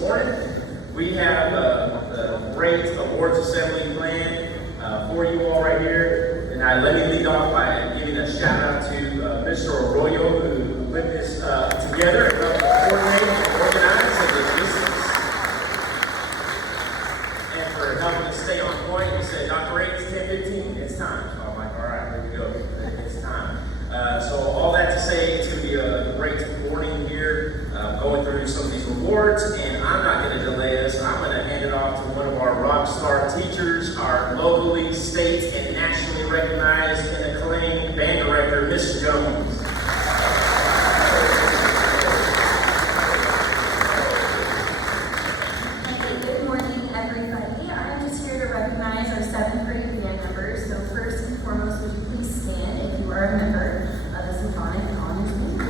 morning. We have the great awards assembly planned for you all right here. And let me lead off by giving a shout out to Mr. Arroyo, who put this together and helped coordinate and organize and logistics. And for helping us stay on point. He said, Dr. 8, it's 10:15, it's time. So I'm like, all right, here we go, it's time. So all that to say, it's going to be a great morning here, going through some of these awards, and I'm not going to delay us. I'm going to hand it off to one of our rock star teachers, our locally, state, and nationally recognized and acclaimed band director, Miss Jones. Good morning, everybody. I'm just here to recognize our 7th grade band members. So first and foremost, would you please stand if you are a member of the Symphonic Honors Band?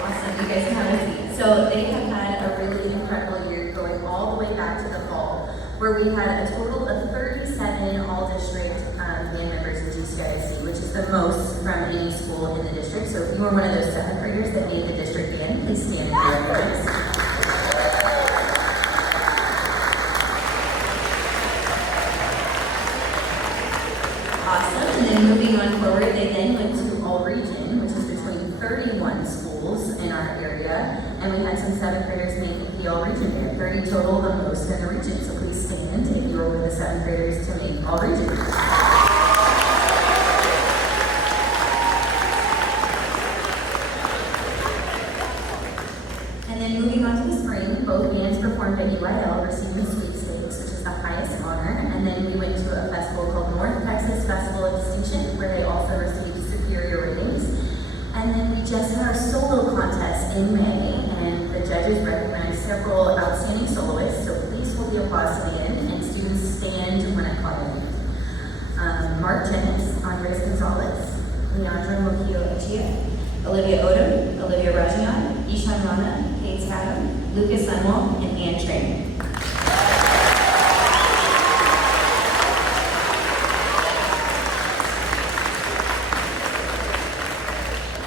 Awesome, you guys can have a seat. So they have had a really incredible year going all the way back to the fall, where we had a total of 37 all-district band members in GCISD, which is the most from any school in the district. So if you were one of those 7th graders that made the district band, please stand if you're recognized. Awesome. And then moving on forward, they then went to all region, which is between 31 schools in our area, and we had some 7th graders make the all region band, 30 total, the most in the region. So please stand if you were one of the 7th graders to make all region. And then moving on to the spring, both bands performed at UIL, receiving sweepstakes, which is the highest honor. And then we went to a festival called North Texas Festival of Distinction, where they also received superior ratings. And then we just had our solo contest in May, and the judges recognized several outstanding soloists. So please hold the applause to the end, and students stand when I call your name. Mark Jennings, Andres Gonzalez, Leandro Moquillo Achia, Olivia Odom, Olivia Rajan, Ishan Rana, Kate Tatum, Lucas Lemuel, and Ann Train.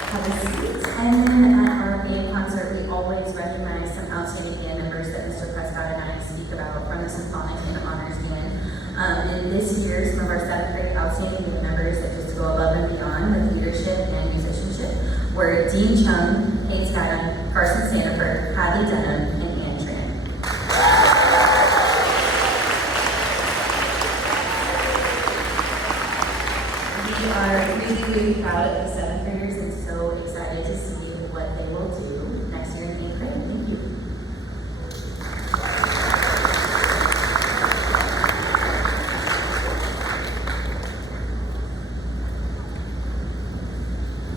Have a seat. And then at our band concert, we always recognize some outstanding band members that Mr. Prescott and I speak about from the Symphonic and Honors Band. And this year, some of our 7th grade outstanding band members that just go above and beyond with leadership and musicianship were Dean Chung, Kate Tatum, Carson Sandifer, Hattie Dunham, and Ann Tran. We are really, really proud of the 7th graders and so excited to see what they will do next year in 8th grade. Thank you.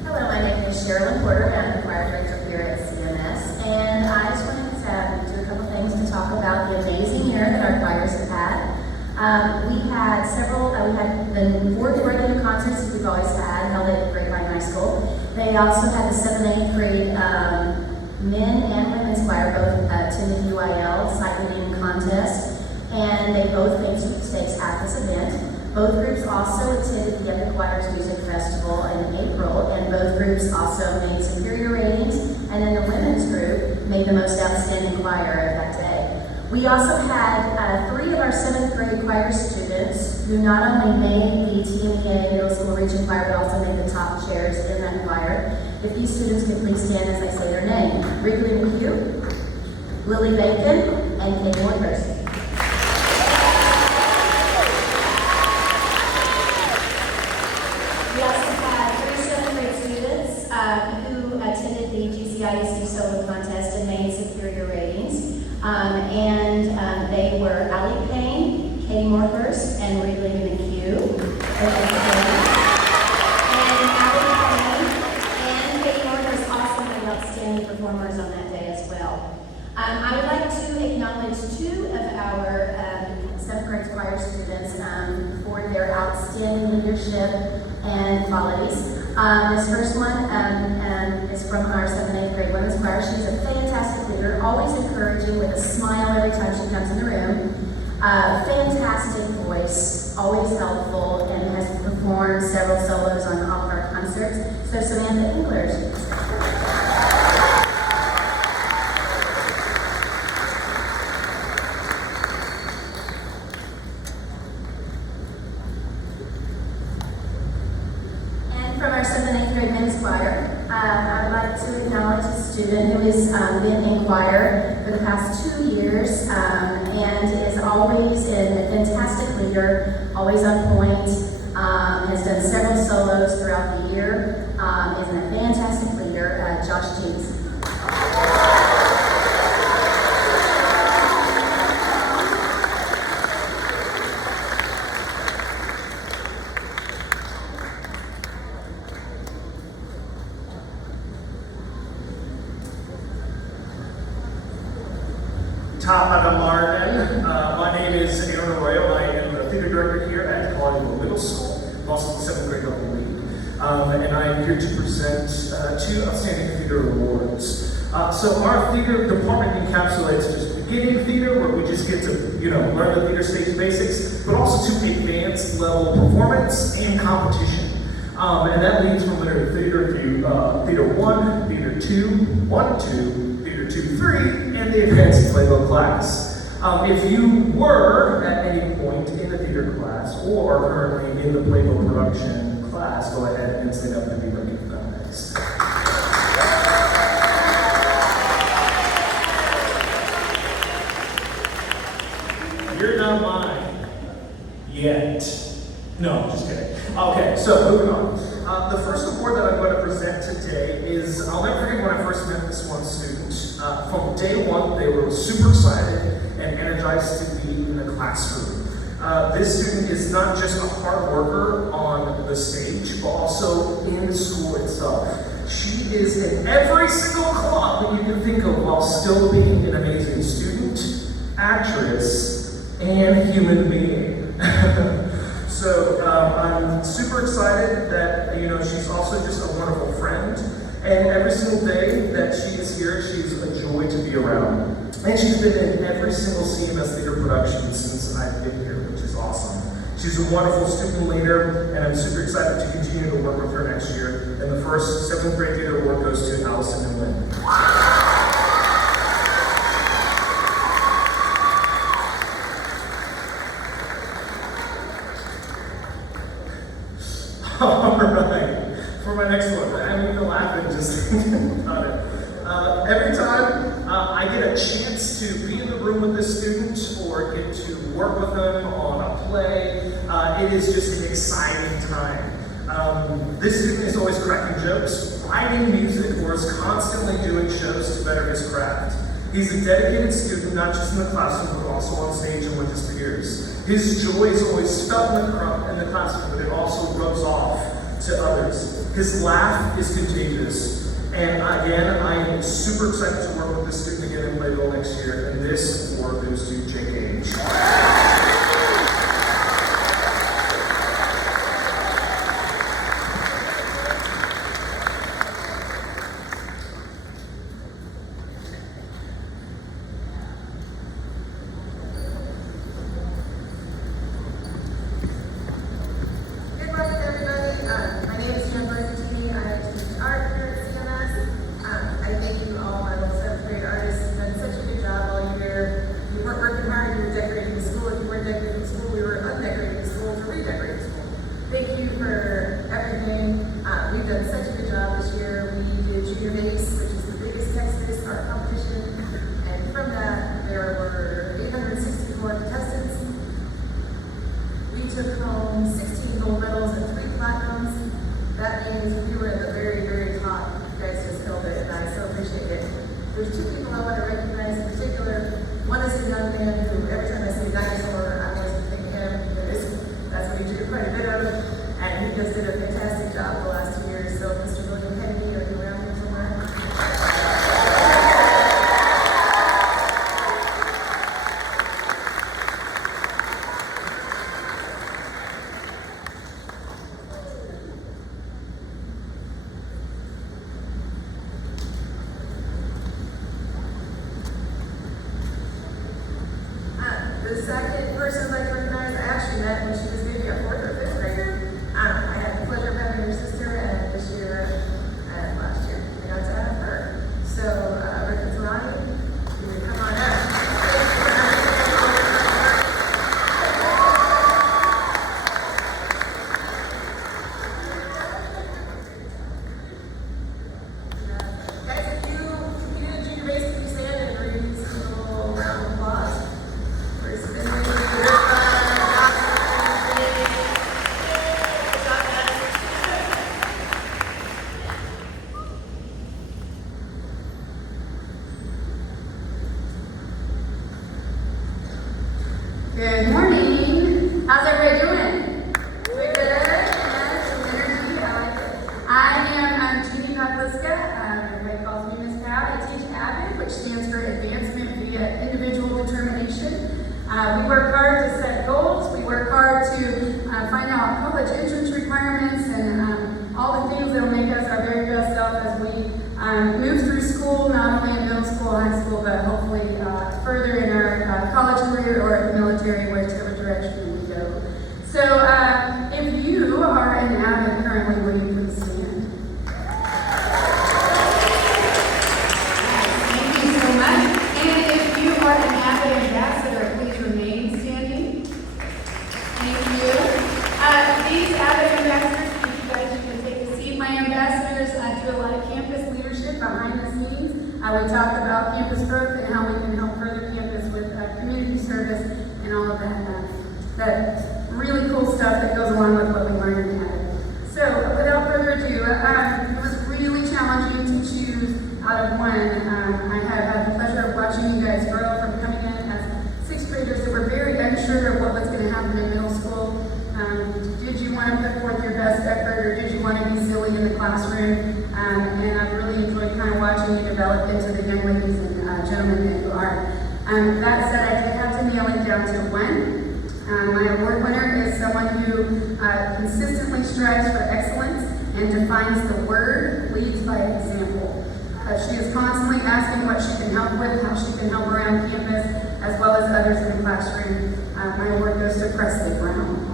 Hello, my name is Sherilyn Porter, and I'm the choir director here at CMS. And I just wanted to do a couple things to talk about the amazing year that our choirs have had. We had the 4 quarterly concerts that we've always had, held at Grapevine High School. They also had the 7th and 8th grade men and women's choir both attended UIL site leading contest, and they both made sweepstakes at this event. Both groups also attended the Epic Choirs Music Festival in April, and both groups also made superior ratings, and then the women's group made the most outstanding choir of that day. We also had 3 of our 7th grade choir students who not only made the TMEA Middle School Region Choir, but also made the top chairs in that choir. If these students could please stand as I say their name. Wrigley McHugh, Lily Bacon, and Katie Morthurst. We also had 3 7th grade students who attended the GCISD solo contest and made superior ratings. They were Allie Payne, Katie Morthurst, and Wrigley McHugh. And Allie Payne and Katie Morthurst also made outstanding performers on that day as well. I would like to acknowledge 2 of our 7th grade choir students for their outstanding leadership and qualities. This first one is from our 7th and 8th grade women's choir. She's a fantastic leader, always encouraging with a smile every time she comes in the room. Fantastic voice, always helpful, and has perform several solos on all of our concerts. So Samantha English. And from our 7th and 8th grade men's choir, I'd like to acknowledge a student who has been in choir for the past 2 years and is always a fantastic leader, always on point, has done several solos throughout the year, is a fantastic leader, Josh Jeans. Top of the morning. My name is Aaron Arroyo. I am the theater director here at Colleyville Middle School. I'm also the 7th grade level lead. And I am here to present 2 outstanding theater awards. So our theater department encapsulates just beginning theater, where we just get to, learn the theater stage basics, but also to advanced level performance and competition. And that leads from theater to Theater 1, Theater 2, 1-2, Theater 2-3, and the advanced playbook class. If you were at any point in the theater class or are currently in the playbook production class, go ahead and stand up and be recognized. You're not mine yet. No, just kidding. Okay, so moving on. The first award that I'm going to present today is, I'll never forget when I first met this one student. From day one, they were super excited and energized to be in the classroom. This student is not just a hard worker on the stage, but also in school itself. She is in every single club that you can think of while still being an amazing student, actress, and human being. So I'm super excited that, she's also just a wonderful friend. And every single day that she is here, she's a joy to be around. And she's been in every single CMS theater production since I've been here, which is awesome. She's a wonderful student leader, and I'm super excited to continue to work with her next year. And the first 7th grade theater award goes to Allison and Lynn. All right, for my next one, I need to laugh and just think about it. Every time I get a chance to be in the room with this student or get to work with them on a play, it is just an exciting time. This student is always cracking jokes, writing music, or is constantly doing shows to better his craft. He's a dedicated student, not just in the classroom, but also on stage and with his peers. His joy is always felt in the classroom, but it also rubs off to others. His laugh is contagious. And again, I am super excited to work with this student again in Colleyville next year. And this award goes to Jake Gage. Thank you for everything. We've done such a good job this year. We did junior base, which is the biggest Texas art competition. And from that, there were 864 contestants. We took home 16 gold medals and 3 platinums. That means we were at the very, very top. You guys just killed it, and I so appreciate it. There's 2 people I want to recognize in particular. One is a young man who, every time I say dinosaur, I always think of him. That's what he drew quite a bit of. And he just did a fantastic job the last 2 years. So, Mr. William Kennedy, are you around here somewhere? The second person I'd like to recognize, I actually met when she was maybe a 4th or 5th grader. vary whichever direction we go. So if you are an avid currently, will you please stand? Thank you so much. And if you are an avid ambassador, please remain standing. Thank you. These avid ambassadors, if you guys can take a seat. My ambassadors do a lot of campus leadership behind the scenes. We talk about campus growth and how we can help further campus with community service and all of that really cool stuff that goes along with what we learn in Avid. So without further ado, it was really challenging to choose out of one. I have had the pleasure of watching you guys grow from coming in as sixth graders that were very unsure of what was going to happen in middle school. Did you want to put forth your best effort, or did you want to be silly in the classroom? And I've really enjoyed kind of watching you develop into the young ladies and gentlemen that you are. That said, I did have to nail it down to one. My award winner is someone who consistently strives for excellence and defines the word, leads by example. She is constantly asking what she can help with, how she can help around campus, as well as others in the classroom. My award goes to Presley Brown.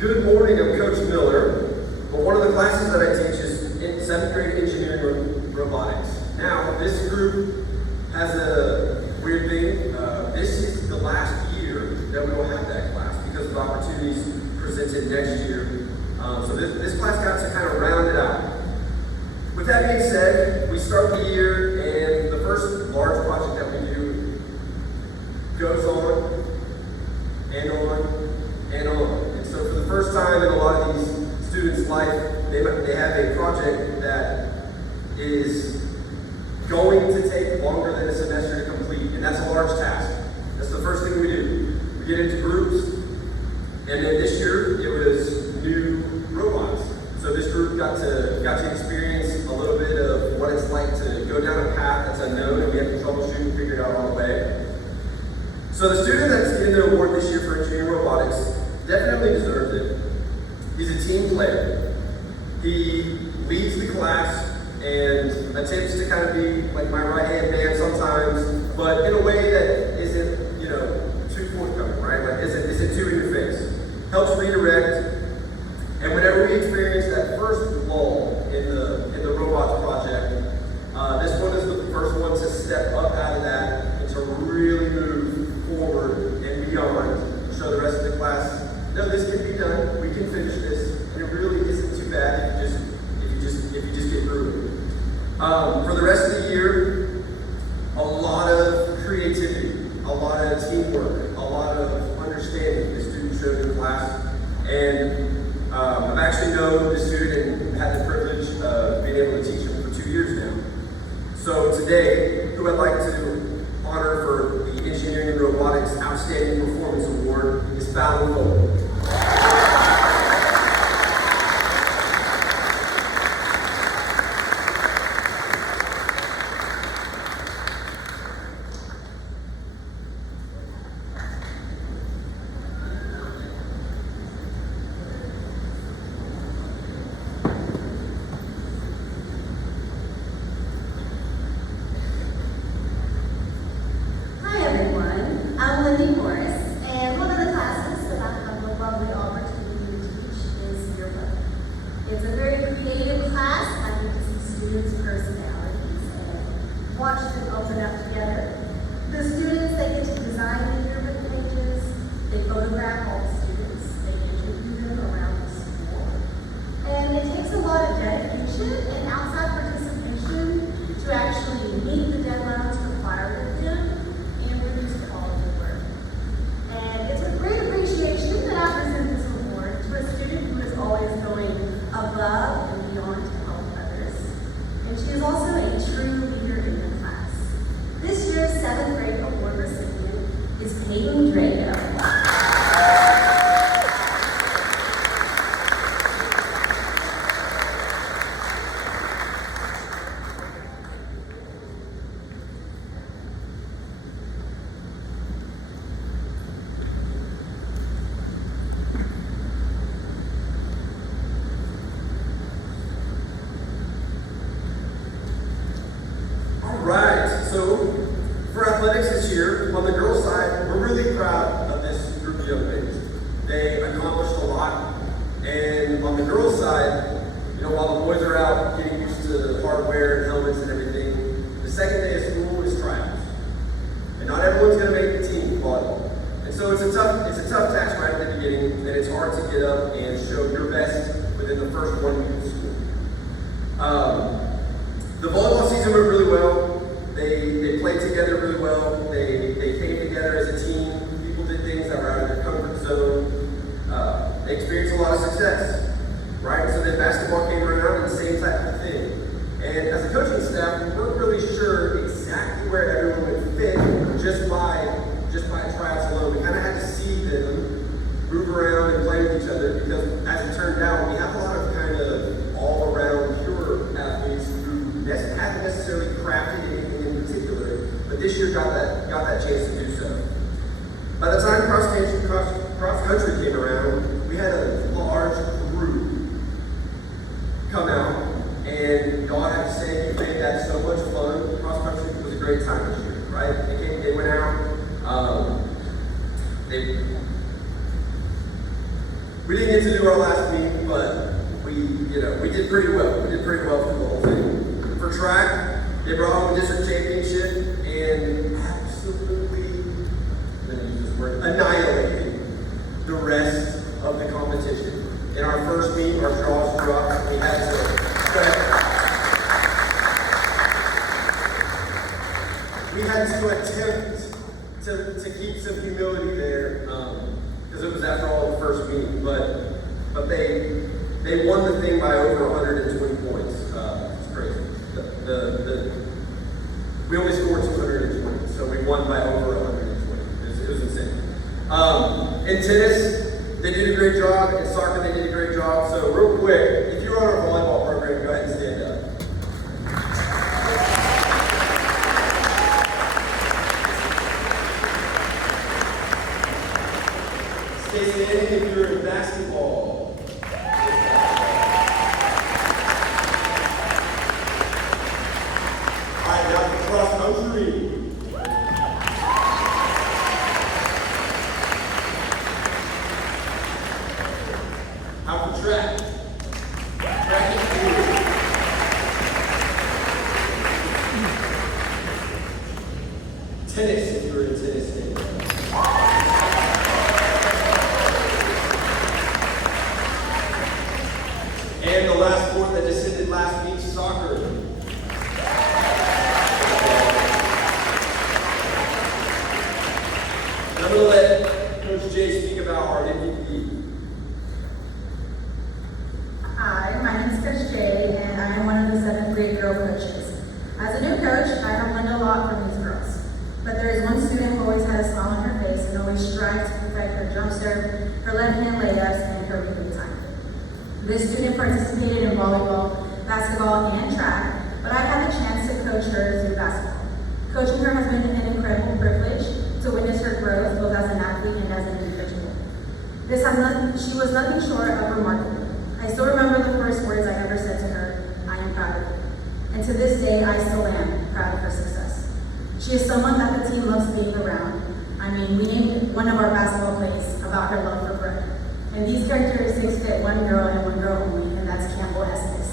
Good morning, I'm Coach Miller. Well, one of the classes that I teach is in 7th grade engineering robotics. Now, this group has a weird thing. This is the last year that we will have that class because of opportunities presented next year. So this class got to kind of round it out. With that being said, we start the year and the first large project that we do goes on and on and on. So for the first time in a lot of these students' life, they have a project that is going to take longer than a semester to complete, and that's a large task. That's the first thing we do. We get into groups, and then this year it was new robots. So this group got to experience a little bit of what it's like to go down a path that's unknown, and we have to troubleshoot and figure it out all the way. So the student that's getting the award this year for engineering robotics definitely deserves it. He's a team player. He leads the class and attempts to kind of be like my right-hand man sometimes, but in a way that isn't, too forthcoming, right? Like isn't too in your face. Helps redirect. And whenever we experience that first lull in the robots project, this one is the first one to step up out of that and to really move forward and beyond. Show the rest of the class, no, this can be done. We can finish this, and it really isn't too bad if you just get through it. For the rest of the year, a lot of creativity, a lot of teamwork, a lot of understanding the students showed in class, and I've actually known the student and had the privilege of being able to teach him for 2 years now. So today, who I'd like to honor for the Engineering and Robotics Outstanding Performance Award is Fallon Cole. athletics this year, on the girls' side, we're really proud of this group of young ladies. They accomplished a lot, and on the girls' side, you know, while the boys are out getting used to hardware and helmets and everything, the second day of school is tryouts. And not everyone's going to make the team in volleyball. And so it's a tough task right at the beginning, and it's hard to get up and show your best within the first 1 week of school. The volleyball season went really well. They played together really well. They came together as a team. People did things that were out of their comfort zone. They experienced a lot of success, right? So then basketball came around and the same type of thing. And as a coaching staff, we weren't really sure exactly where everyone would fit just by tryouts alone. We kind of had to see them move around and play with each other because, as it turned out, we have a lot of kind of all-around pure athletes who hadn't necessarily crafted anything in particular, but this year got that chance to do so. By the time cross country came around, we had a large group come out, and God, I have to say, we made that so much fun. Cross country was a great time this year, right? They went out. We didn't get to do our last meet, but we did pretty well. We did pretty well for the whole thing. For track, they brought home the district championship and absolutely, annihilated the rest of the competition. In our first meet, our jaws dropped. We had to attempt to keep some humility there, because it was after all the first meet. But they won the thing by over 120 points. It's crazy. We only scored 220, so we won by over 120. It was insane. In tennis, they did a great job. In soccer, they did a great job. So real quick, if you're on our volleyball program, go ahead and stand up. Stay standing if you're in basketball. All right, now for cross country. How for track? Track and field. Tennis if you're in tennis team. And the last sport that just ended last week, soccer. And I'm going to let Coach Jay speak about our MVP. Hi, my name is Coach Jay, and I am one of the 7th grade girl coaches. As a new coach, I have learned a lot from these girls. But there is one student who always had a smile on her face and always strives to perfect her jump serve, her left-hand layups, and her rebound time. This student participated in volleyball, basketball, and track, but I had a chance to coach her through basketball. Coaching her has been an incredible privilege to witness her growth both as an athlete and as an individual. She was nothing short of remarkable. I still remember the first words I ever said to her, "I am proud of you." And to this day, I still am proud of her success. She is someone that the team loves being around. I mean, we named one of our basketball plays about her love for bread. And these characteristics fit one girl and one girl only, and that's Campbell Estes.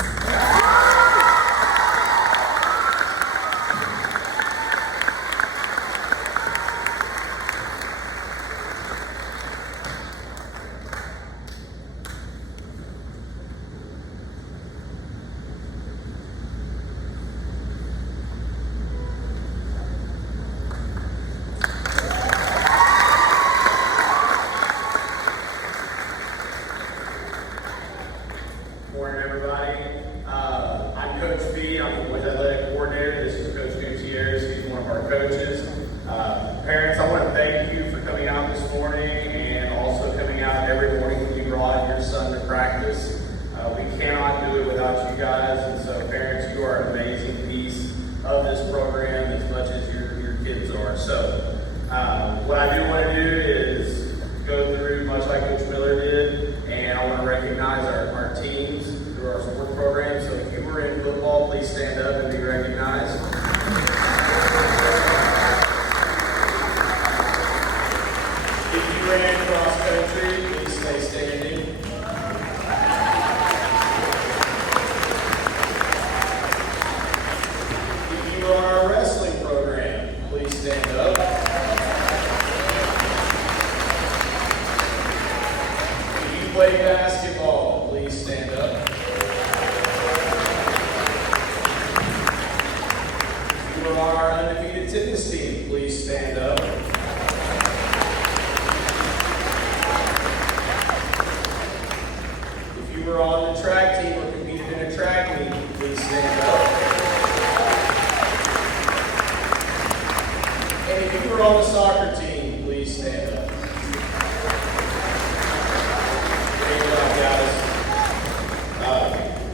Morning, everybody. I'm Coach B. I'm the boys athletic coordinator. This is Coach Gutierrez. He's one of our coaches. Parents, I want to thank you for coming out this morning and also coming out every morning when you brought your son to practice. We cannot do it without you guys, and so parents, you are an amazing piece of this program as much as your kids are. So what I do want to do is go through much like Coach Miller did, and I want to recognize our teams through our sports program. So if you were in football, please stand up and be recognized. were on our undefeated tennis team, please stand up. If you were on the track team or competed in a track meet, please stand up. And if you were on the soccer team, please stand up. Great job, guys.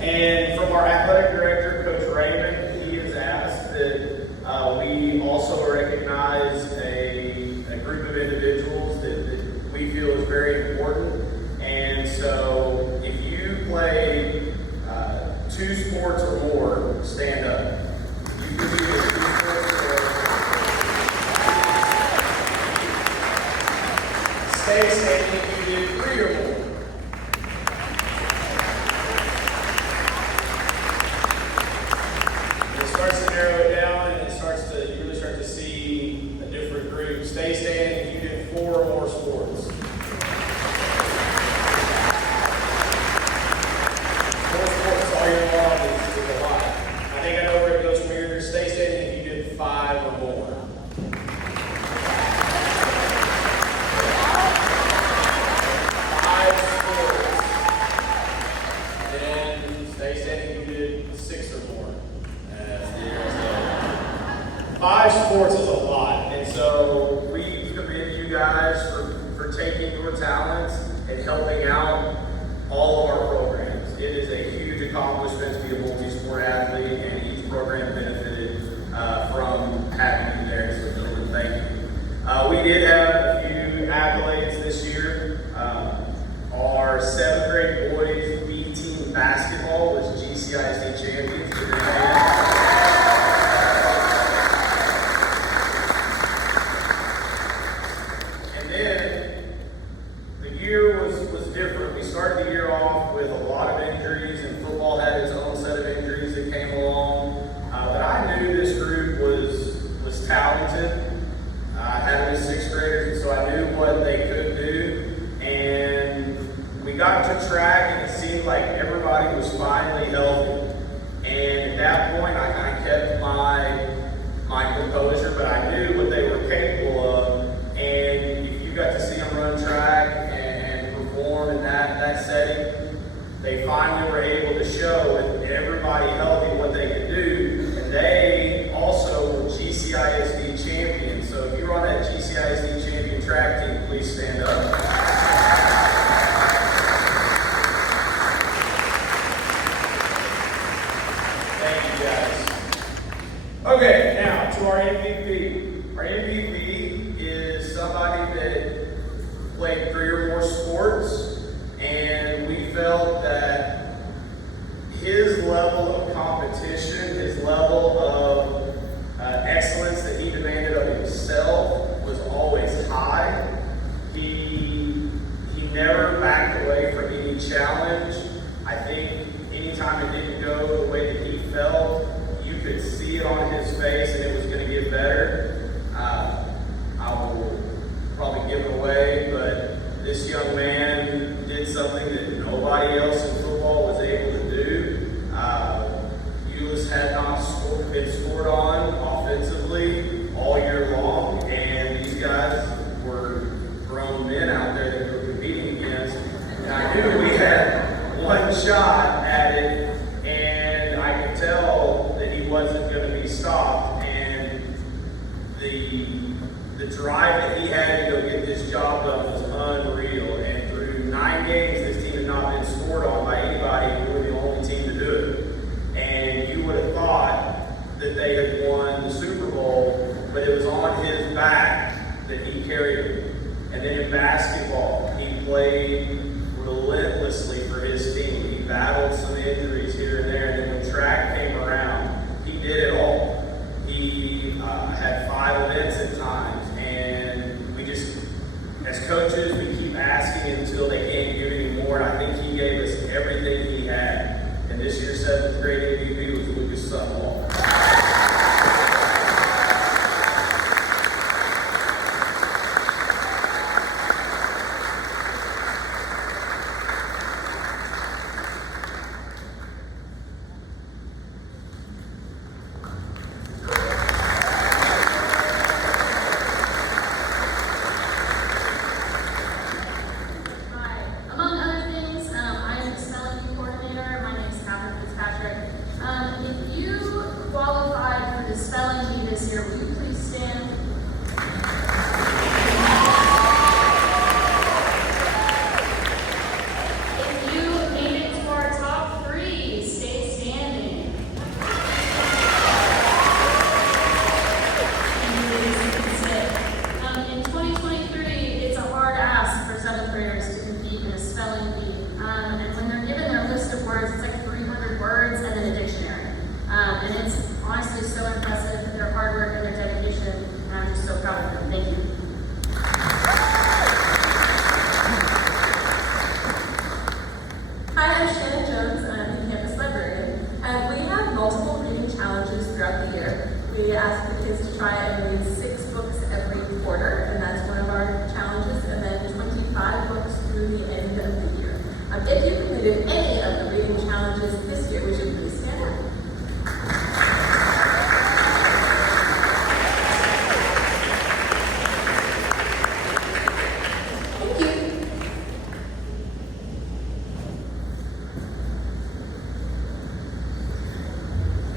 And from our athletic director, Coach Raymond, he has asked that we also recognize a group of individuals that we feel is very important. And so if you play 2 sports or more, stand up. You can be a 2 sports or stay standing if you did 3 or more. It starts to narrow it down, and you really start to see a different group. Stay standing if you did 4 or more sports. 4 sports all year long is a lot. I think I know where it goes from here. Stay standing if you did 5 or more. 5 sports. Then stay standing if you did 6 or more. 5 sports is a lot, and so we commend you guys for taking your talents and helping out all of our programs. It is a huge accomplishment to be a multi-sport athlete, and each program benefited from having you there, so gentlemen, thank you. We did have a few accolades this year. Our 7th grade boys B team basketball was GCISD champions. And then the year was different. We started the year off with a lot of injuries, and football had its own set of injuries that came along. But I knew this group was talented. I had them as 6th graders, and so I knew what they could do. And we got to track, and it seemed like everybody was finally healthy. And at that point, I kind of kept my composure, but I knew what they were capable of. And if you got to see them run track and perform in that setting, they finally were able to show with everybody healthy what they could do. And they also were GCISD champions. So if you're on that GCISD champion track team, please stand up. Thank you, guys. Okay, now to our MVP. Our MVP is somebody that played 3 or more sports, and we felt that his level of competition, his level of excellence that he demanded of himself was always high. He never backed away from any challenge. I think anytime it didn't go the way that he felt, you could see it on his face and it was going to get better. I will probably give it away, but this young man did something that nobody else in football was able to do. Euless had not been scored on offensively all year long, and these guys were grown men out there that we were competing against. And I knew we had one shot at it, and I could tell that he wasn't going to be stopped. And the drive that he had to go get this job done was unreal. And through 9 games, this team had not been scored on by anybody, and we were the only team to do it. And you would have thought that they had won the Super Bowl, but it was on his back that he carried it. And then in basketball, he played relentlessly for his team. He battled some injuries here and there, and then when track came around, he did it all. He had 5 events at times, and we just, as coaches, we keep asking until they can't give any more, and I think he gave us everything he had. And this year's 7th grade MVP was Lucas Sunwall. the spelling bee this year. Will you please stand? If you made it to our top three, stay standing. And please sit. In 2023, it's a hard ask for seventh graders to compete in a spelling bee. And when they're given their list of words, it's like 300 words and then a dictionary. And it's honestly so impressive, their hard work and their dedication, and I'm just so proud of them. Thank you. Hi, I'm Shannon Jones, and I'm the campus librarian. And we have multiple reading challenges throughout the year. We ask the kids to try and read 6 books every quarter, and that's one of our challenges, and then 25 books through the end of the year. If you completed any of the reading challenges this year, would you please stand up? Thank you.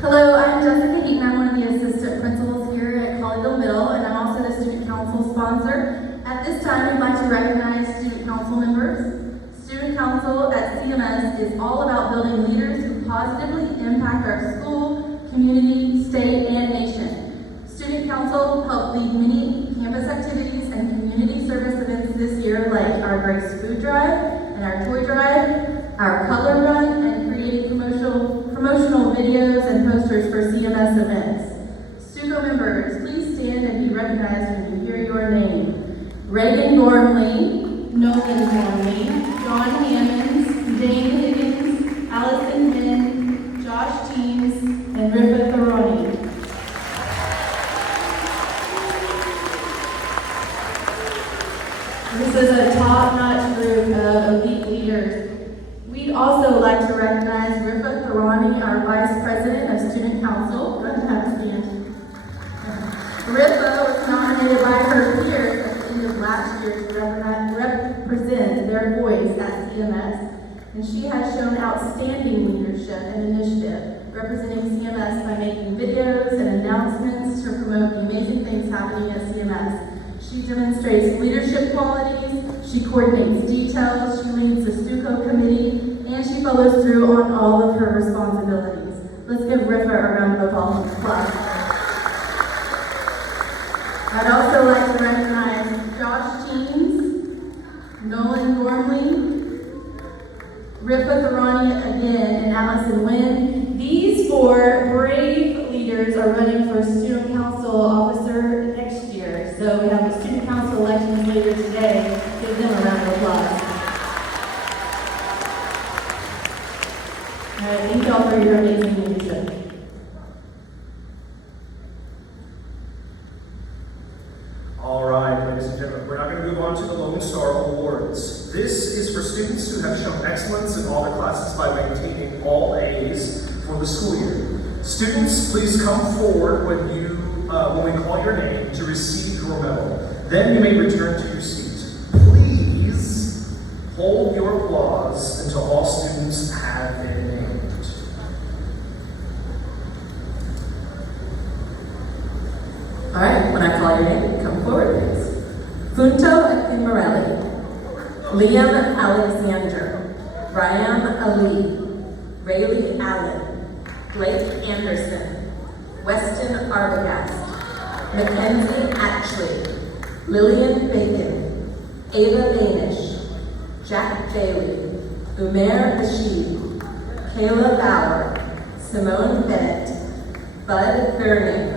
Hello, I'm Jessica Eaton. I'm one of the assistant principals here at Colleyville Middle, and I'm also the student council sponsor. At this time, we'd like to recognize student council members. Student council at CMS is all about building leaders who positively impact our school, community, state, and nation. Student council helped lead many campus activities and community service events this year, like our Grace Food Drive and our Toy Drive, our Color Run, and creating promotional videos and posters for CMS events. Stuco members, please stand and be recognized when you hear your name. Reagan Gormley, Nolan Gormley, John Hammonds, Dane Higgins, Allison Min, Josh Teams, and Ripa Thoroni. This is a top-notch group of elite leaders. We'd also like to recognize Ripa Thoroni, our Vice President of Student Council. Go ahead and have a stand. Ripa was nominated by her peers at the end of last year to represent their voice at CMS, and she has shown outstanding leadership and initiative, representing CMS by making videos and announcements to promote the amazing things happening at CMS. She demonstrates leadership qualities, she coordinates details, she leads the Stuco committee, and she follows through on all of her responsibilities. Let's give Ripa a round of applause. I'd also like to recognize Josh Teams, Nolan Gormley, Ripa Thorani again, and Allison Wynn. These 4 brave leaders are running for student council officer next year. So we have the student council elections later today. Give them a round of applause. All right, thank you all for your amazing leadership. All right, ladies and gentlemen, we're now going to move on to the Lone Star Awards. This is for students who have shown excellence in all their classes by maintaining all A's for the school year. Students, please come forward when we call your name to receive your medal. Then you may return to your seat. Please hold your applause until all students have been named. All right, when I call your name, come forward, please. Funto Morelli, Liam Alexander, Ryan Ali, Rayleigh Allen, Blake Anderson, Weston Arbogast, Mackenzie Ashley, Lillian Bacon, Ava Danish, Jack Bailey, Umair Rashid, Kayla Bauer, Simone Bennett, Bud Burning,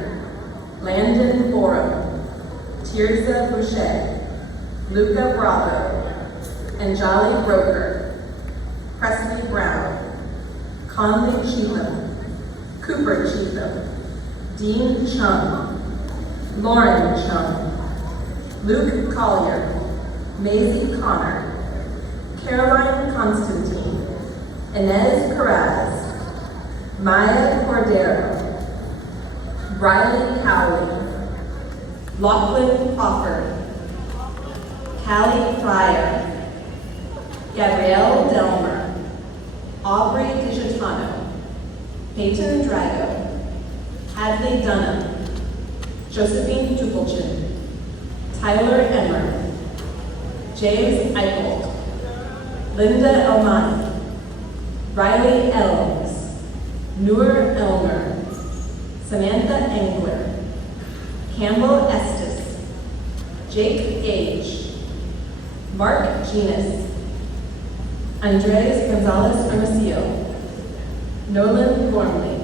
Landon Borum, Tirza Boucher, Luca Bravo, Anjali Broker, Presley Brown, Conley Cheatham, Cooper Cheatham, Dean Chung, Lauren Chung, Luke Collier, Maisie Connor, Caroline Constantine, Inez Perez, Maya Cordero, Riley Cowley, Lachlan Crawford, Callie Fryer, Gabrielle Delmer, Aubrey DiGiotano, Peyton Drago, Hadley Dunham, Josephine Dupulchin, Tyler Emmer, James Eicholt, Linda Elmani, Riley Elms, Noor Elmer, Samantha Engler, Campbell Estes, Jake Gage, Mark Genus, Andres Gonzalez Hermosillo, Nolan Gormley,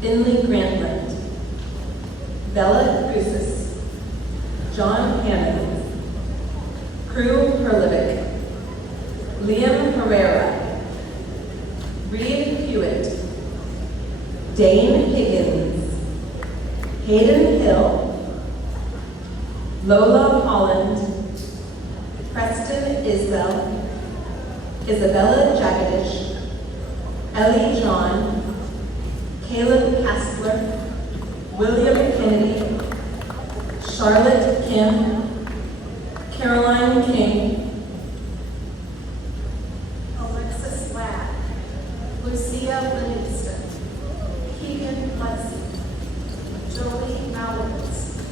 Finley Grantland, Bella Crucis, John Hammond, Crew Perlivic, Liam Herrera, Reed Hewitt, Dane Higgins, Hayden Hill, Lola Holland, Preston Isbell, Isabella Jagadish, Ellie John, Caleb Kastler, William Kennedy, Charlotte Kim, Caroline King, Alexis Ladd, Lucia Livingston, Keegan Hudson, Jolie Malowitz,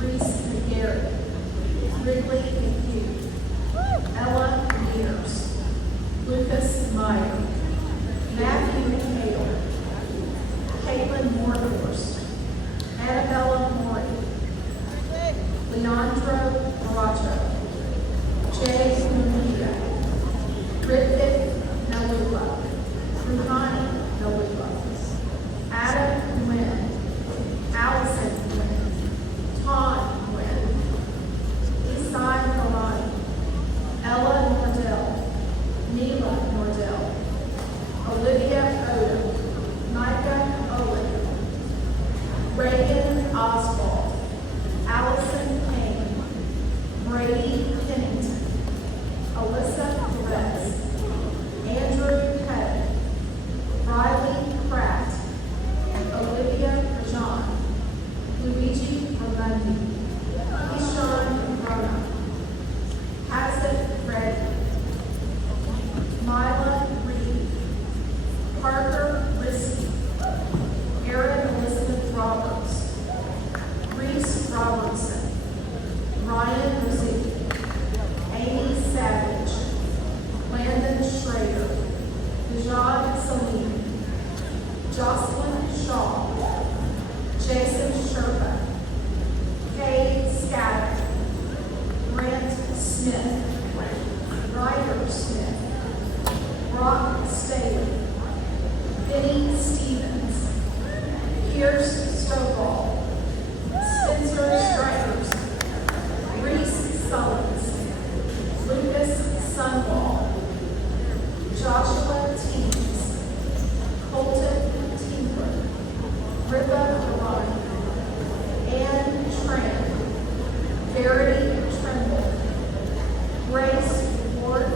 Reese McGarrett, Wrigley McHugh, Ella Mears, Lucas Meyer, Matthew McHale, Caitlin Moorhorst, Annabella Mori, Leandro Morato, Jay Munita, Ritvik Nalula, Ruhani Nalula, Adam Nguyen, Allison Nguyen, Todd Nguyen, Isai Kalani, Ella Nordell, Neela Nordell, Olivia Odom, Micah Owen, Reagan Oswald, Allison Payne, Brady Pennington, Alyssa Perez, Andrew Pettit, Riley Pratt, Olivia Rajan, Luigi Ramundi, Ishan Rona, Hassett Reddy, Mila Reed, Parker Risky, Erin Elizabeth Roberts, Reese Robertson, Ryan Rizzi, Amy Savage, Landon Schrader, Najad Salim, Jocelyn Shaw, Jason Sherpa, Kay Scatter, Grant Smith, Ryder Smith, Brock Staley, Benny Stevens, Pierce Stovall, Spencer Strikers, Reese Sullins, Lucas Sunwall, Joshua Teams, Colton Tinkler, Ripa Ryan, Ann Tran, Verity Tremble, Grace Ward,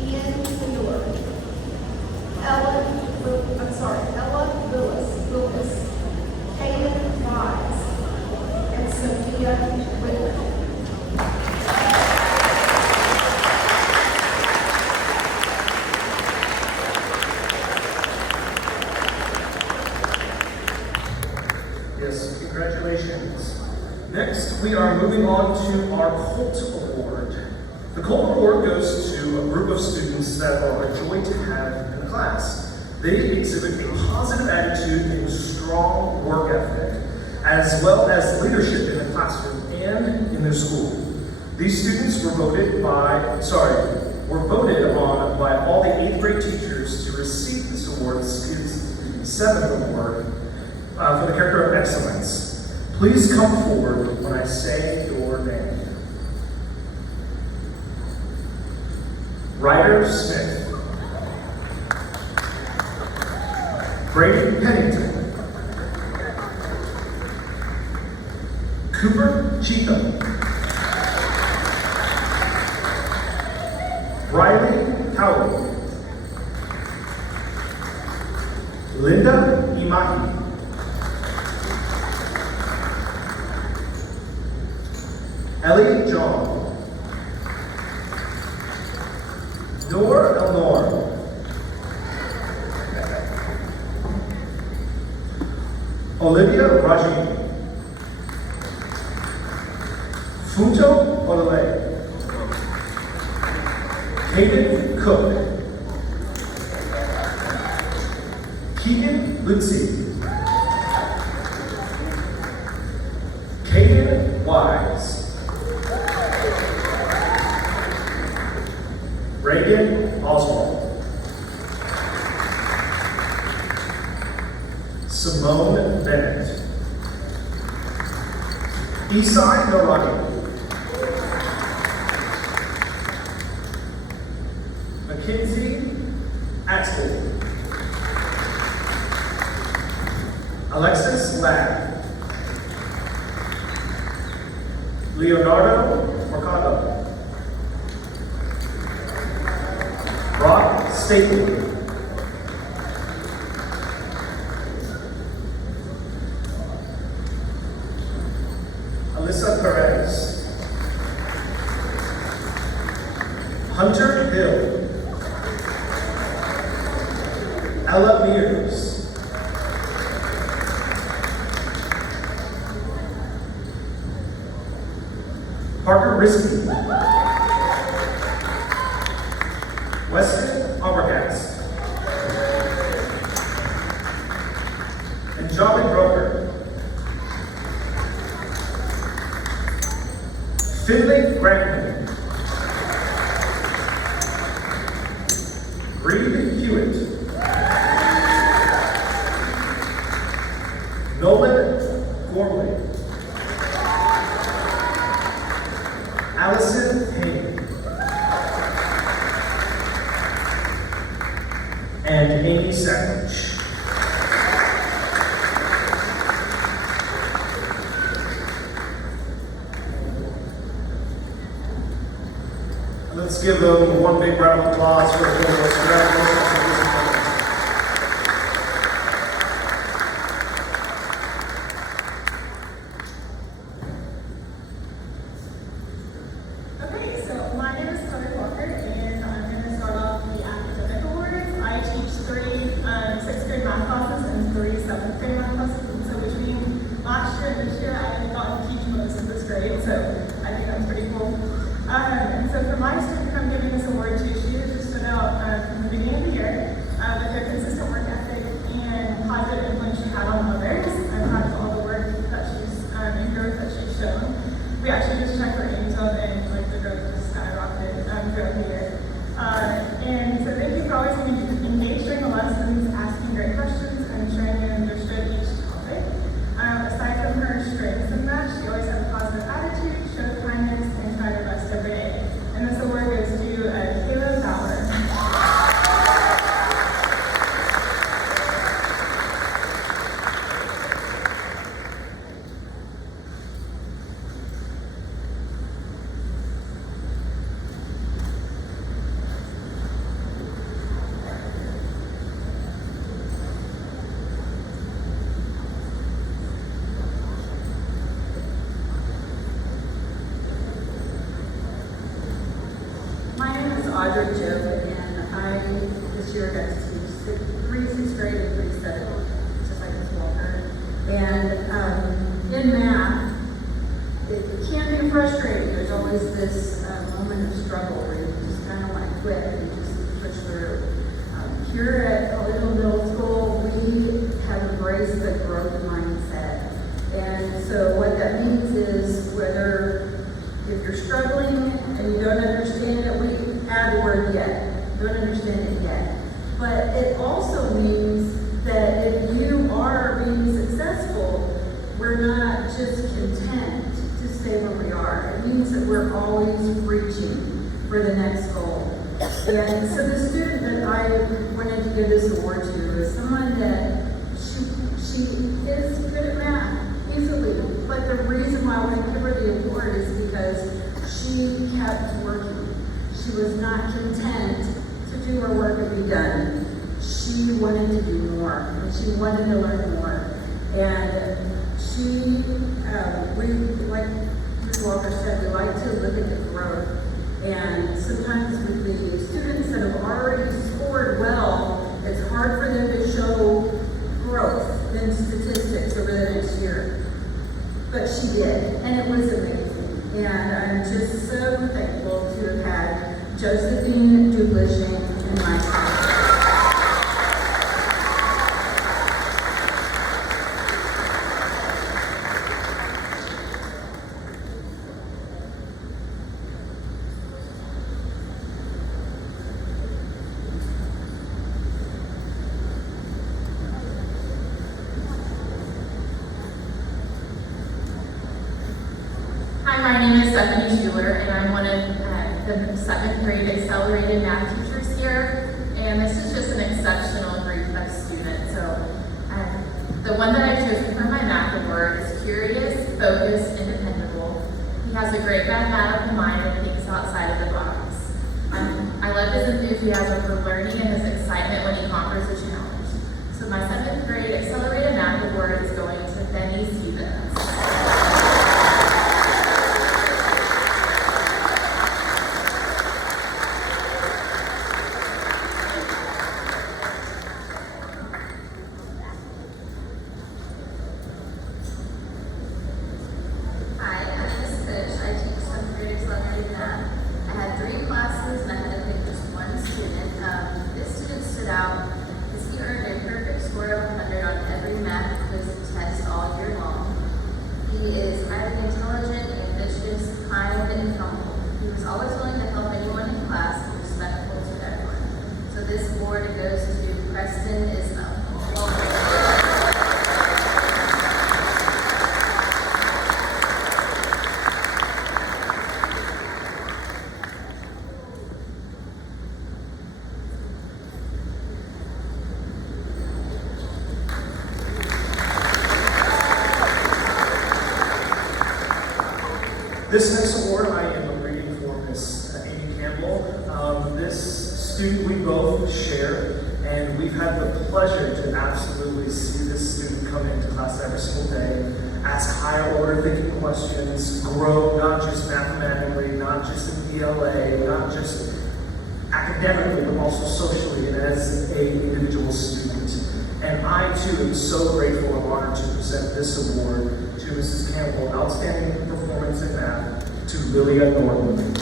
Ian Wheeler, Ella Willis, Kaden Wise, and Sophia Whitman. Yes, congratulations. Next, we are moving on to our Colt Award. The Colt Award goes to a group of students that are a joy to have in the class. They exhibit a positive attitude and strong work ethic, as well as leadership in the classroom and in their school. These students were voted on by all the 8th grade teachers to receive this award. This is the 7th award for the character of excellence. Please come forward when I say your name. Ryder Smith, Brady Pennington, Cooper Cheatham, Riley Cowley, Linda Imahi, Ellie John, Noor Elnor, Olivia Rajini. Funto Olale. Hayden Cook. Keegan Lindsay. Caden Wise. Reagan Oswald. Simone Bennett. Isai Norani. Mackenzie Axley. Alexis Ladd. Leonardo Mercado. Brock Stapley. Alyssa Perez. Hunter Hill. Ella Mears. Parker Risky. Weston Aubergast. And Jobbing Broker. Finley Grantley. Reed Hewitt. Nolan Gormley. Allison Payne. And Amy Savage. Let's give them one big round of applause for those congratulations. Okay, so my name is Colleyville, and I'm going to start off the academic awards. I teach 3 6th grade math classes and 3 7th grade math classes. And so between last year and this year, I have gotten to teach most of this grade, so I think that's pretty cool. And so for my student who I'm giving this award to, she has just stood out from the beginning of the year with her consistent work ethic and positive influence she had on others, and that's all the work that she's and growth that she's shown. We actually just checked her AIMSUB and like the growth just skyrocketed throughout the year. And so thank you for always being engaged during the lessons, asking great questions, and ensuring you understood each topic. Aside from her strengths in that, she always had a positive attitude, showed kindness, and tried her best every day. And this award goes to Kayla Bauer. My name is Audrey Joe, and I this year got to teach 3 6th grade and 3 7th, just like Ms. Walker. And in math, it can be frustrating. There's always this moment of struggle where you just kind of like quit and you just push through. Here at Colleyville Middle School, we have embraced the growth mindset. And so what that means is whether if you're struggling and you don't understand it, we add the word yet. Don't understand it yet. But it also means that if you are being successful, we're not just content to stay where we are. It means that we're always reaching for the next goal. And so the student that I wanted to give this award to is someone that she is good at math easily, but the reason why I want to give her the award is because she kept working. She was not content to do her work and be done. She wanted to do more, and she wanted to learn more. And we, like Ms. Walker said, we like to look at the growth. And sometimes with the students that have already scored well, it's hard for them to show growth. in statistics over the next year. But she did, and it was amazing. And I'm just so thankful to have had Josephine Dublishing in my class. Hi, my name is Stephanie Schuler, and I'm one of the 7th grade accelerated math teachers here. And this is just an exceptional group of students. So the one that I've chosen for my math award is curious, focused, and dependable. He has a great mathematical mind and thinks outside of the box. I love his enthusiasm for learning and his excitement when he conquers a challenge. So my 7th grade accelerated math award is going to Benny Stevens. This next award I am reading for Miss Amy Campbell. This student we both share, and we've had the pleasure to absolutely see this student come into class every single day, ask higher order thinking questions, grow not just mathematically, not just in ELA, not just academically, but also socially and as an individual student. And I too am so grateful and honored to present this award to Mrs. Campbell, Outstanding Performance in Math, to Lilia Norton.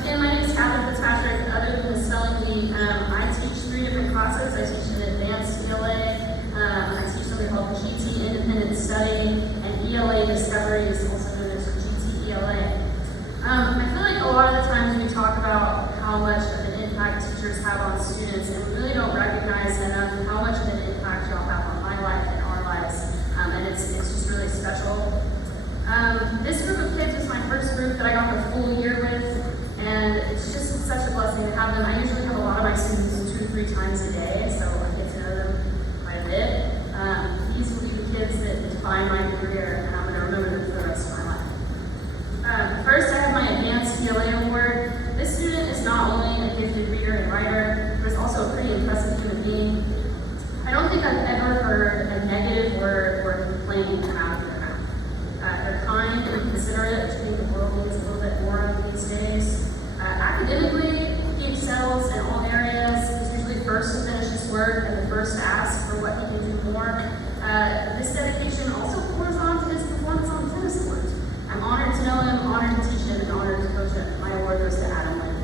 Again, my name is Catherine Fitzpatrick. Other than the spelling bee, I teach 3 different classes. I teach an advanced ELA, I teach something called GT Independent Study, and ELA Discovery is also known as GT ELA. I feel like a lot of the times we talk about how much of an impact teachers have on students, and we really don't recognize enough how much of an impact y'all have on my life and our lives, and it's just really special. This group of kids was my first group that I got the full year with, and it's just such a blessing to have them. I usually have a lot of my students 2 or 3 times a day, so I get to know them quite a bit. These will be the kids that define my career, and I'm going to remember them for the rest of my life. First, I have my Advanced ELA Award. This student is not only a gifted reader and writer, but is also a pretty impressive human being. I don't think I've ever heard a negative word or complaint come out of their mouth. They're kind and considerate, which I think the world needs a little bit more of these days. Academically, he excels in all areas. He's usually first to finish his work and the first to ask for what he can do more. This dedication also pours on to his performance on the tennis court. I'm honored to know him, honored to teach him, and honored to coach him. My award goes to Adam Lynn.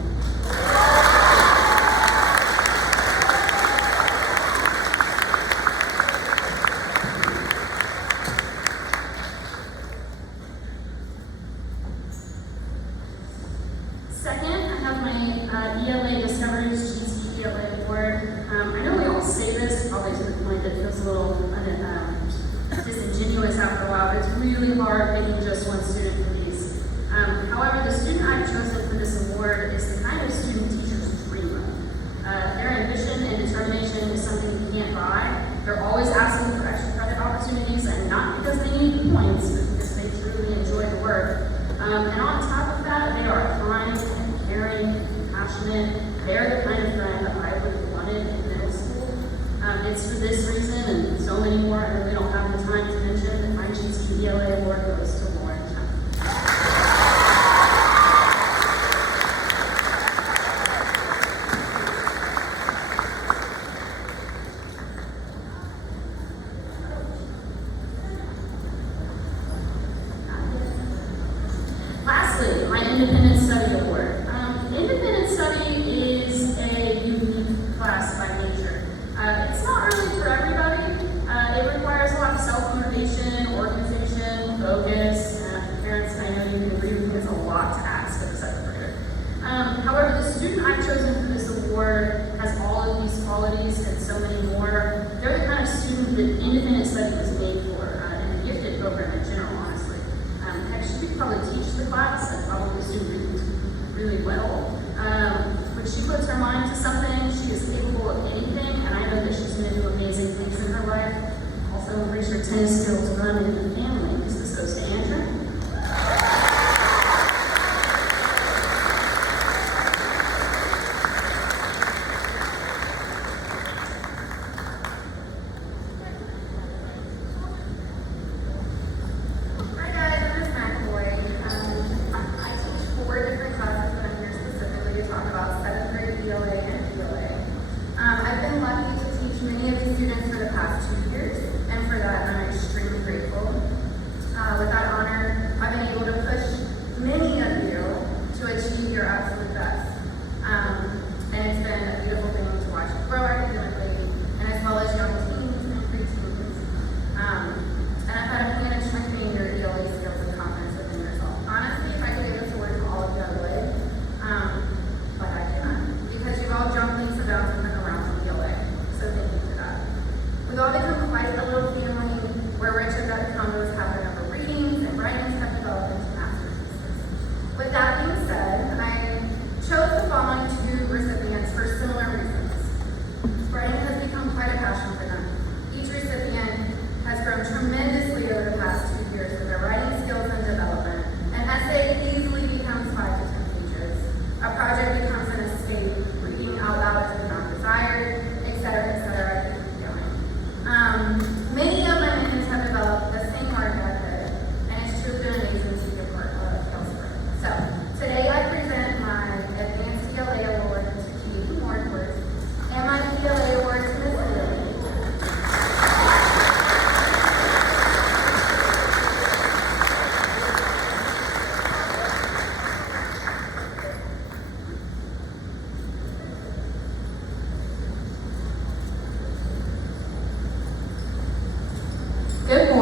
Second, I have my ELA Discoveries GT ELA Award. I know we all say this, probably to the point that it feels a little disingenuous after a while, but it's really hard picking just one student for these. However, the student I've chosen for this award is the kind of student teachers dream of. Their ambition and determination is something you can't buy. They're always asking for extra credit opportunities, and not because they need the points, but because they truly enjoy the work. And on top of that, they are kind and caring and passionate. They're the kind of friend that I would have wanted in middle school. It's for this reason and so many more I really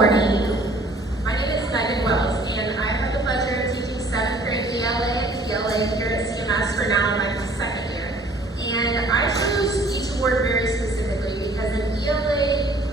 morning. My name is Megan Wells, and I have the pleasure of teaching 7th grade ELA and PLA here at CMS for now my second year. And I chose each award very specifically because in ELA,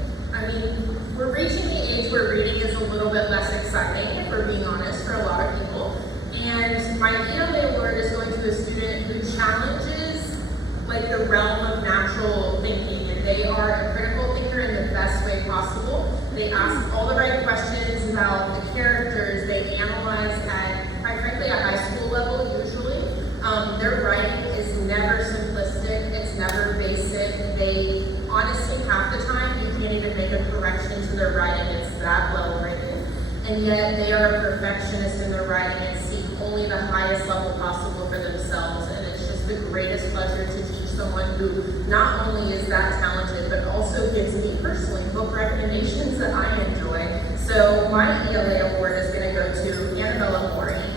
we're reaching the age where reading is a little bit less exciting, if we're being honest, for a lot of people. And my ELA award is going to a student who challenges the realm of natural thinking, and they are a critical thinker in the best way possible. They ask all the right questions about the characters. They analyze at, quite frankly, a high school level usually. Their writing is never simplistic. It's never basic. They honestly, half the time, you can't even make a correction to their writing. It's that well written. And yet they are a perfectionist in their writing and seek only the highest level possible for themselves. And it's just the greatest pleasure to teach someone who not only is that talented, but also gives me personally book recommendations that I enjoy. So my ELA award is going to go to Annabella Morgan.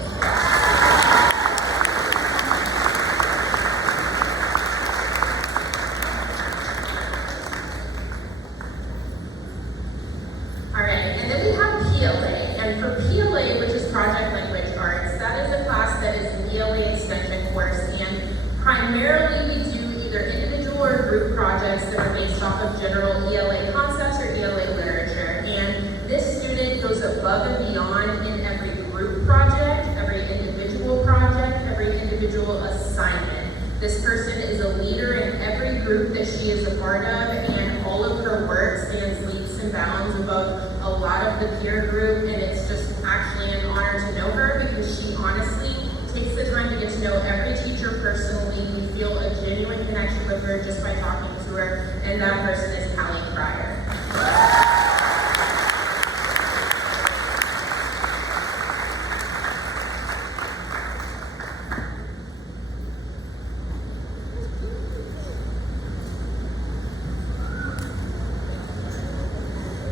Alright, and then we have PLA. And for PLA, which is Project Language Arts, that is a class that is an ELA extension course, and primarily we do either individual or group projects that are based off of general ELA concepts or ELA literature. And this student goes above and beyond in every group project, every individual project, every individual assignment. This person is a leader in every group that she is a part of, and all of her work stands leaps and bounds above a lot of the peer group, and it's just actually an honor to know her because she honestly takes the time to get to know every teacher personally. We feel a genuine connection with her just by talking to her, and that person is Callie Pryor.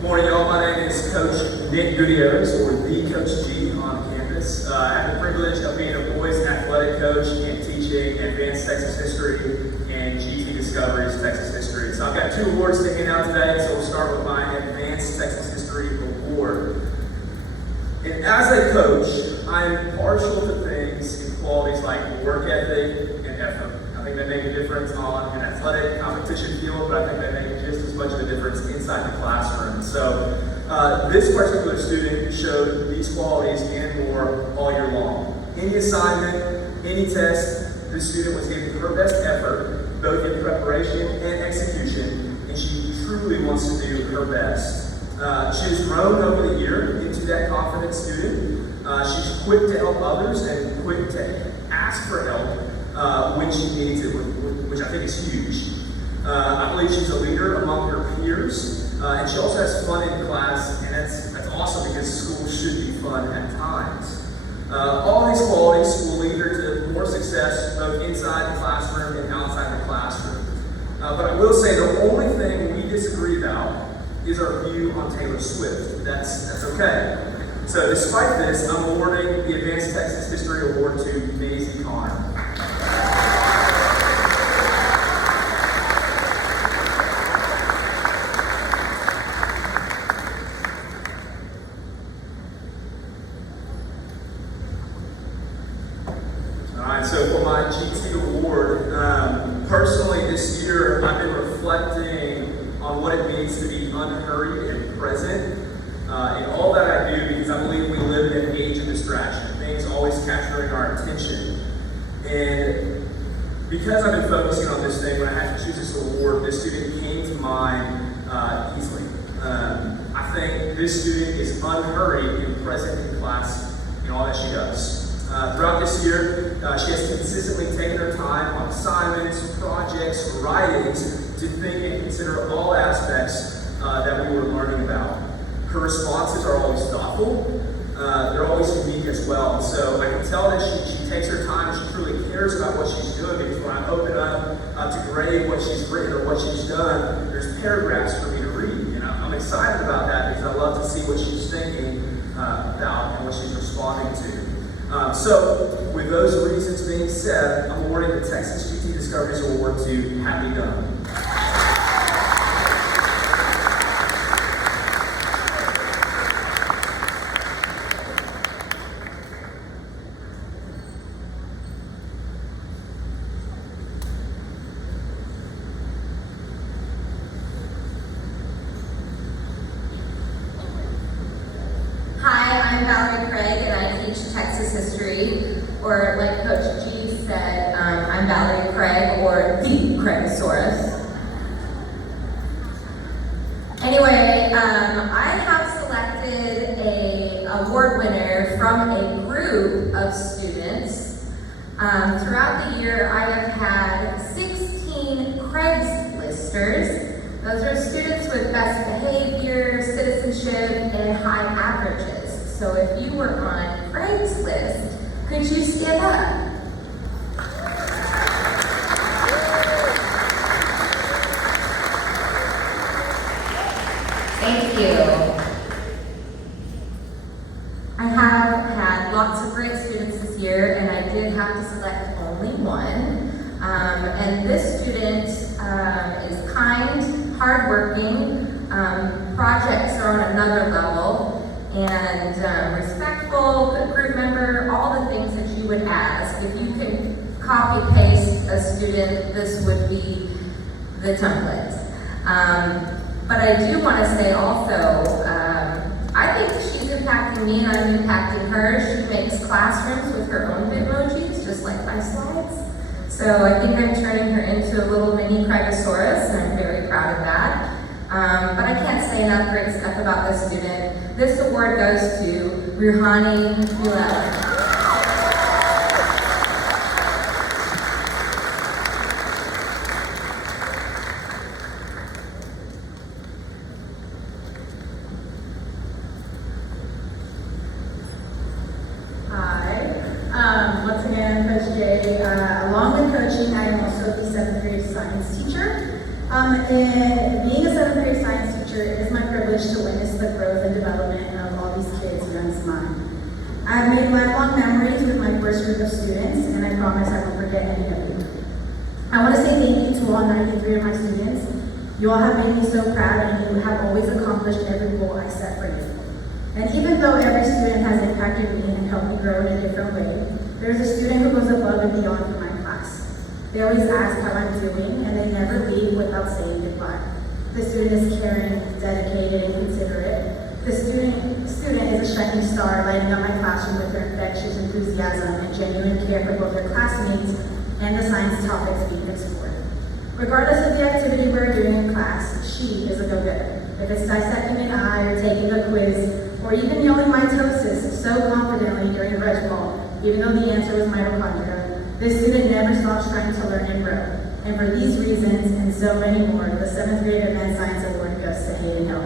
Morning, y'all. My name is Coach Nick Gutierrez, or the Coach G on campus. I have the privilege of being a boys athletic coach and teaching advanced Texas history and GT Discoveries Texas history. So I've got 2 awards to hand out today, so we'll start with my Advanced Texas History Award. And as a coach, I am partial to things in qualities like work ethic and effort. I think they make a difference on an athletic competition field, but I think they make just as much of a difference inside the classroom. So this particular student showed these qualities and more all year long. Any assignment, any test, this student was giving her best effort, both in preparation and execution, and she truly wants to do her best. She has grown over the year into that confident student. She's quick to help others and quick to ask for help when she needs it, which I think is huge. I believe she's a leader among her peers, and she also has fun in class, and that's awesome because school should be fun at times. All these qualities will lead her to more success both inside the classroom and outside the classroom. But I will say the only thing we disagree about is our view on Taylor Swift. That's okay. So despite this, I'm awarding the Advanced Texas History Award to Maisie Connor. Alright, so for my GT award, personally this year I've been reflecting on what it means to be unhurried and present in all that I do, because I believe we live in an age of distraction, things always capturing our attention. And because I've been focusing on this thing, when I had to choose this award, this student came to mind easily. I think this student is unhurried and present in class in all that she does. Throughout this year, she has consistently taken her time on assignments, projects, writings to think and consider all aspects that we were learning about. Her responses are always thoughtful. They're always unique as well. So I can tell that she takes her time and she truly cares about what she's doing, because when I open up to grade what she's written or what she's done, there's paragraphs for me to read. And I'm excited about that because I love to see what she's thinking about and what she's responding to. So with those reasons being said, I'm awarding the Texas GT Discoveries Award to Happy Dunn. I'm Valerie Craig, and I teach Texas history, or like Coach G said, I'm Valerie Craig, or the Craigosaurus. Anyway, I have selected a award winner from a group of students. Throughout the year, I have had 16 Craigslisters. Those are students with best behavior, citizenship, and high averages. So if you were on Craigslist, could you stand up? Thank you. I have had lots of great students this year, and I did have to select only one. And this student is kind, hardworking, projects are on another level, and respectful, good group member, all the things that you would ask. If you can copy paste a student, this would be the template. But I do want to say also, I think she's impacting me and I'm impacting her. She makes classrooms with her own Bitmojis, just like my slides. So I think I'm turning her into a little mini Craigosaurus, and I'm very proud of that. But I can't say enough great stuff about this student. This award goes to Ruhani Bilal. Once again, Coach Jay. Along with coaching, I am also the 7th grade science teacher. And being a 7th grade science teacher, it is my privilege to witness the growth and development of all these kids young as mine. I've made lifelong memories with my first group of students, and I promise I won't forget any of you. I want to say thank you to all 93 of my students. You all have made me so proud, and you have always accomplished every goal I set for you. And even though every student has impacted me and helped me grow in a different way, there's a student who goes above and beyond for my class. They always ask how I'm doing, and they never leave without saying goodbye. The student is caring, dedicated, and considerate. The student is a shining star, lighting up my classroom with her infectious enthusiasm and genuine care for both her classmates and the science topics being explored. Regardless of the activity we're doing in class, she is a go-getter. If it's dissecting an eye or taking a quiz, or even yelling mitosis so confidently during reg ball, even though the answer was mitochondria, this student never stops trying to learn and grow. And for these reasons, and so many more, the 7th grade Advanced Science Award goes to Hayden Hill.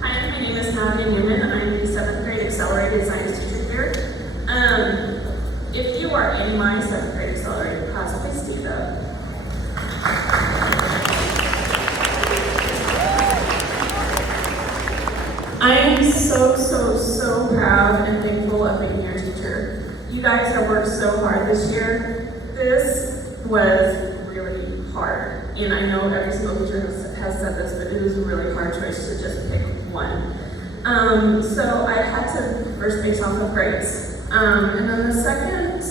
Hi, my name is Nadia Newman. I'm the 7th grade Accelerated Science teacher here. If you are in my 7th grade Accelerated class, please stand up. I am so proud and thankful of being your teacher. You guys have worked so hard this year. This was really hard. And I know every single teacher has said this, but it was a really hard choice to just pick one. So I had to first base off of grades. And then the second,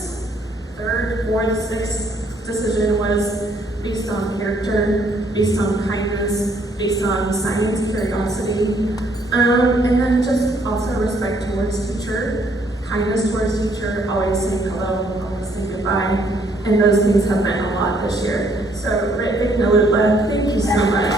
third, fourth, sixth decision was based on character, based on kindness, based on science curiosity, and then just also respect towards teacher, kindness towards teacher, always saying hello, always saying goodbye, and those things have meant a lot this year. So, Rick Miller, thank you so much.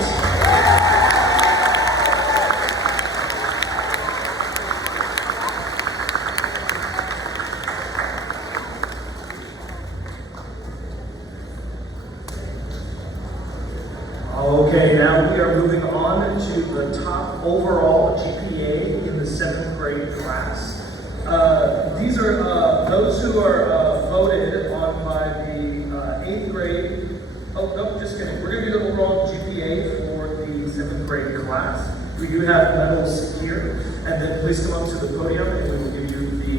Okay, now we are moving on to the top overall GPA in the 7th grade class. These are those who are voted on by the 8th grade. Oh, no, just kidding. We're going to do the overall GPA for the 7th grade class. We do have medals here. And then please come up to the podium and we will give you the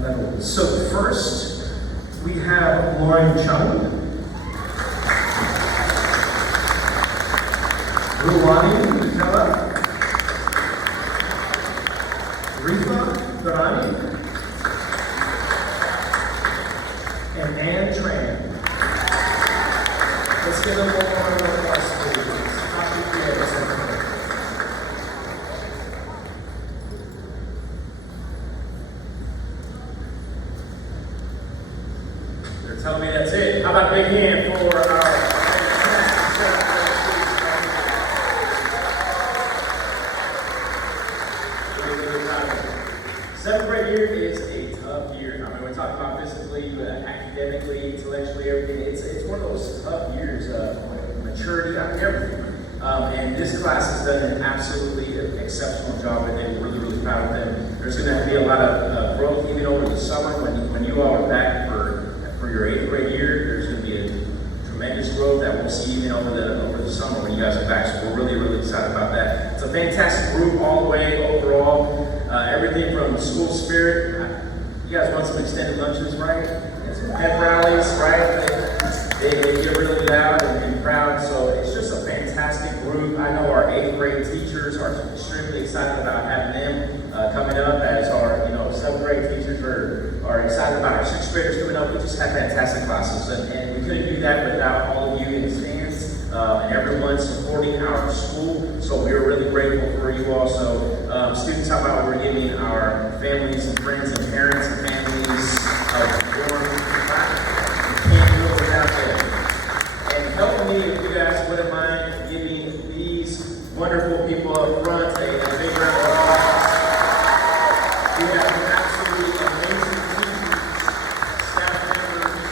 medals. So first, we have Lauren Chung. Ruwani Nutella, Rifa Garani, rhythm of our schools. They're telling me that's it. How about a big hand for our seventh grade year is a tough year. I mean, we're talking about physically, academically, intellectually, everything. It's one of those tough years, maturity, everything. And this class has done an absolutely exceptional job, and they're really, really proud of them. There's going to be a lot of growth even over the summer when you all are back for your 8th grade year. There's going to be a tremendous growth that we'll see even over the summer when you guys are back. So we're really, really excited about that. It's a fantastic group all the way overall. Everything from school spirit. You guys want some extended lunches, right? And some pep rallies, right? They get really loud and proud. So it's just a fantastic group. I know our 8th grade teachers are extremely excited about having them coming up, as our 7th grade teachers are excited about our 6th graders coming up. We just have fantastic classes, and we couldn't do that without all of you in the stands and everyone supporting our school. So we're really grateful for you all. So students, how about we're giving our families and friends and parents and families a warm clap. We can't do it without them. And help me, if you guys wouldn't mind, giving these wonderful people up front a big round of applause. We have absolutely amazing teachers, staff members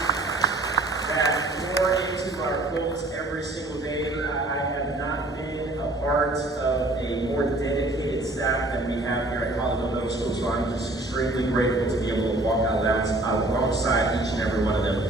that pour into our quotes every single day. I have not been a part of a more dedicated staff than we have here at Colleyville Middle School, so I'm just extremely grateful to be able to walk alongside each and every one of them.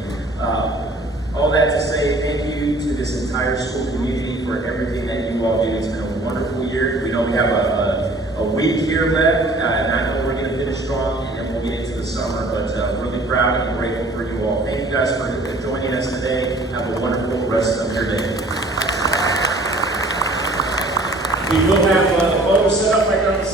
All that to say, thank you to this entire school community for everything that you all do. It's been a wonderful year. We know we have a week here left, and I know we're going to finish strong, and then we'll get into the summer, but really proud and grateful for you all. Thank you guys for joining us today. Have a wonderful rest of your day. We will have a photo set up right there on the side.